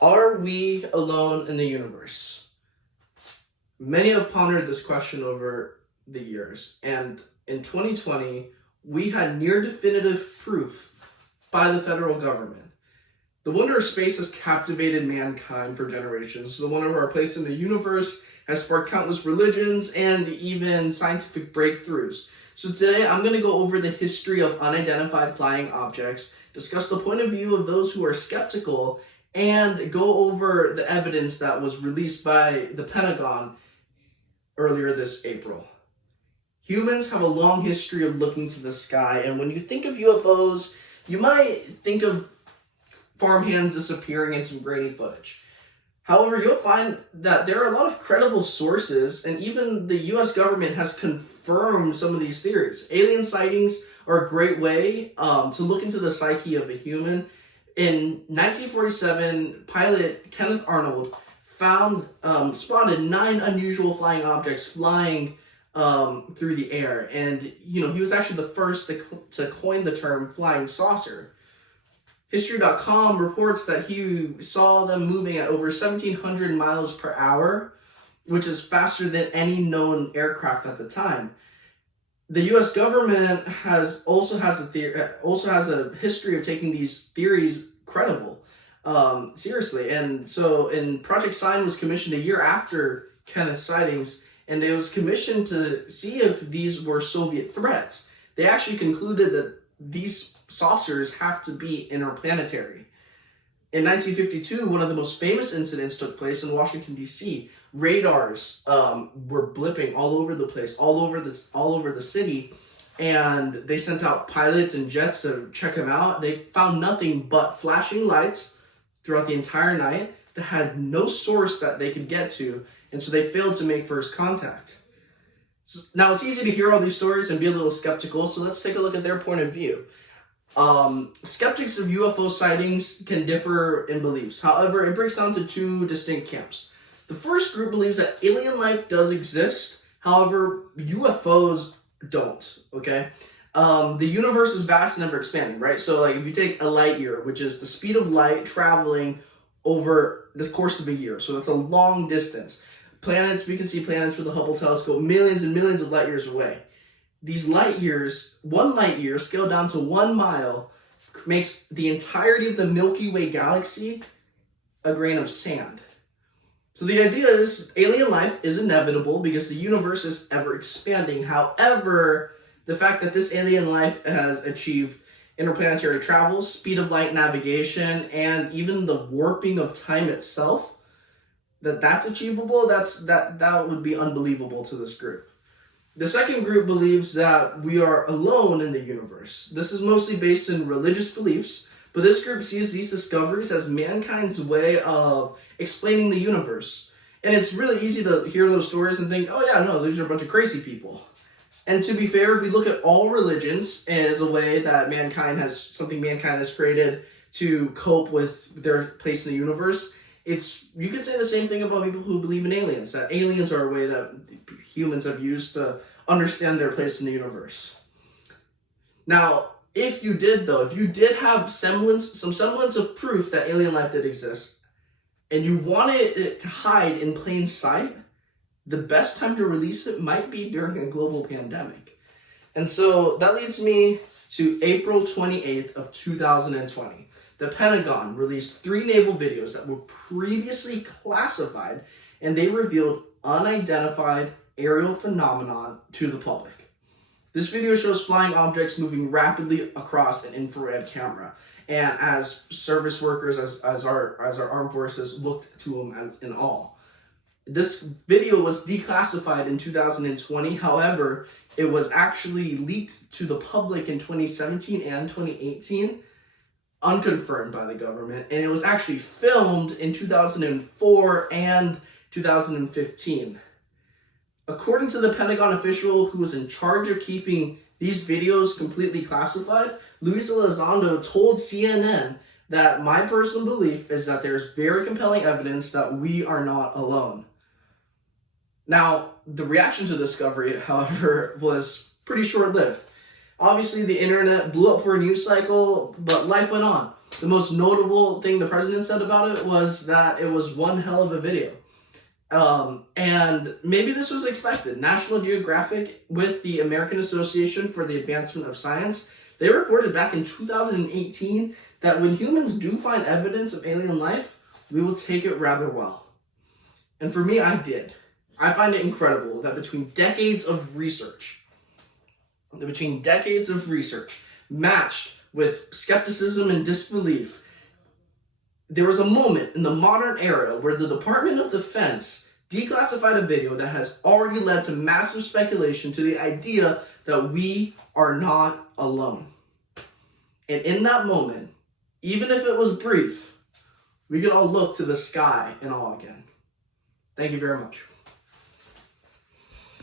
Are we alone in the universe? Many have pondered this question over the years, and in 2020, we had near definitive proof by the federal government. The wonder of space has captivated mankind for generations. The wonder of our place in the universe has sparked countless religions and even scientific breakthroughs. So today I'm going to go over the history of unidentified flying objects, discuss the point of view of those who are skeptical, and go over the evidence that was released by the Pentagon earlier this April. Humans have a long history of looking to the sky, and when you think of UFOs, you might think of farmhands disappearing and some grainy footage. However, you'll find that there are a lot of credible sources, and even the US government has confirmed some of these theories. Alien sightings are a great way to look into the psyche of a human. In 1947, pilot Kenneth Arnold spotted 9 unusual flying objects flying through the air, and he was actually the first to coin the term flying saucer. History.com reports that he saw them moving at over 1,700 miles per hour, which is faster than any known aircraft at the time. The U.S. government also has a history of taking these theories seriously, and so Project Sign was commissioned a year after Kenneth's sightings, and it was commissioned to see if these were Soviet threats. They actually concluded that these saucers have to be interplanetary. In 1952, one of the most famous incidents took place in Washington, D.C. Radars were blipping all over the place, all over the city, and they sent out pilots and jets to check them out. They found nothing but flashing lights throughout the entire night that had no source that they could get to, and so they failed to make first contact. Now, it's easy to hear all these stories and be a little skeptical, so let's take a look at their point of view. Skeptics of UFO sightings can differ in beliefs. However, it breaks down to 2 distinct camps. The first group believes that alien life does exist, however, UFOs don't, okay? The universe is vast and ever expanding, right? So, if you take a light year, which is the speed of light traveling over the course of a year, so that's a long distance. Planets, we can see planets with the Hubble telescope millions and millions of light years away. These light years, 1 light year scaled down to 1 mile, makes the entirety of the Milky Way galaxy a grain of sand. So the idea is alien life is inevitable because the universe is ever expanding. However, the fact that this alien life has achieved interplanetary travel, speed of light navigation, and even the warping of time itself, that's achievable, that would be unbelievable to this group. The second group believes that we are alone in the universe. This is mostly based in religious beliefs, but this group sees these discoveries as mankind's way of explaining the universe. And it's really easy to hear those stories and think, oh yeah, no, these are a bunch of crazy people. And to be fair, if we look at all religions as a way that mankind has created to cope with their place in the universe, you could say the same thing about people who believe in aliens, that aliens are a way that humans have used to understand their place in the universe. Now, if you did have some semblance of proof that alien life did exist, and you wanted it to hide in plain sight, the best time to release it might be during a global pandemic. And so that leads me to April 28th of 2020. The Pentagon released 3 naval videos that were previously classified, and they revealed unidentified aerial phenomenon to the public. This video shows flying objects moving rapidly across an infrared camera, and as service workers, as our armed forces looked to them in awe. This video was declassified in 2020. However, it was actually leaked to the public in 2017 and 2018. Unconfirmed by the government, and it was actually filmed in 2004 and 2015. According to the Pentagon official who was in charge of keeping these videos completely classified, Luis Elizondo told CNN that my personal belief is that there's very compelling evidence that we are not alone. Now, the reaction to the discovery, however, was pretty short-lived. Obviously, the internet blew up for a news cycle, but life went on. The most notable thing the president said about it was that it was one hell of a video. And maybe this was expected. National Geographic, with the American Association for the Advancement of Science, they reported back in 2018 that when humans do find evidence of alien life, we will take it rather well. And for me, I did. I find it incredible that between decades of research matched with skepticism and disbelief, there was a moment in the modern era where the Department of Defense declassified a video that has already led to massive speculation to the idea that we are not alone. And in that moment, even if it was brief, we could all look to the sky in awe again. Thank you very much.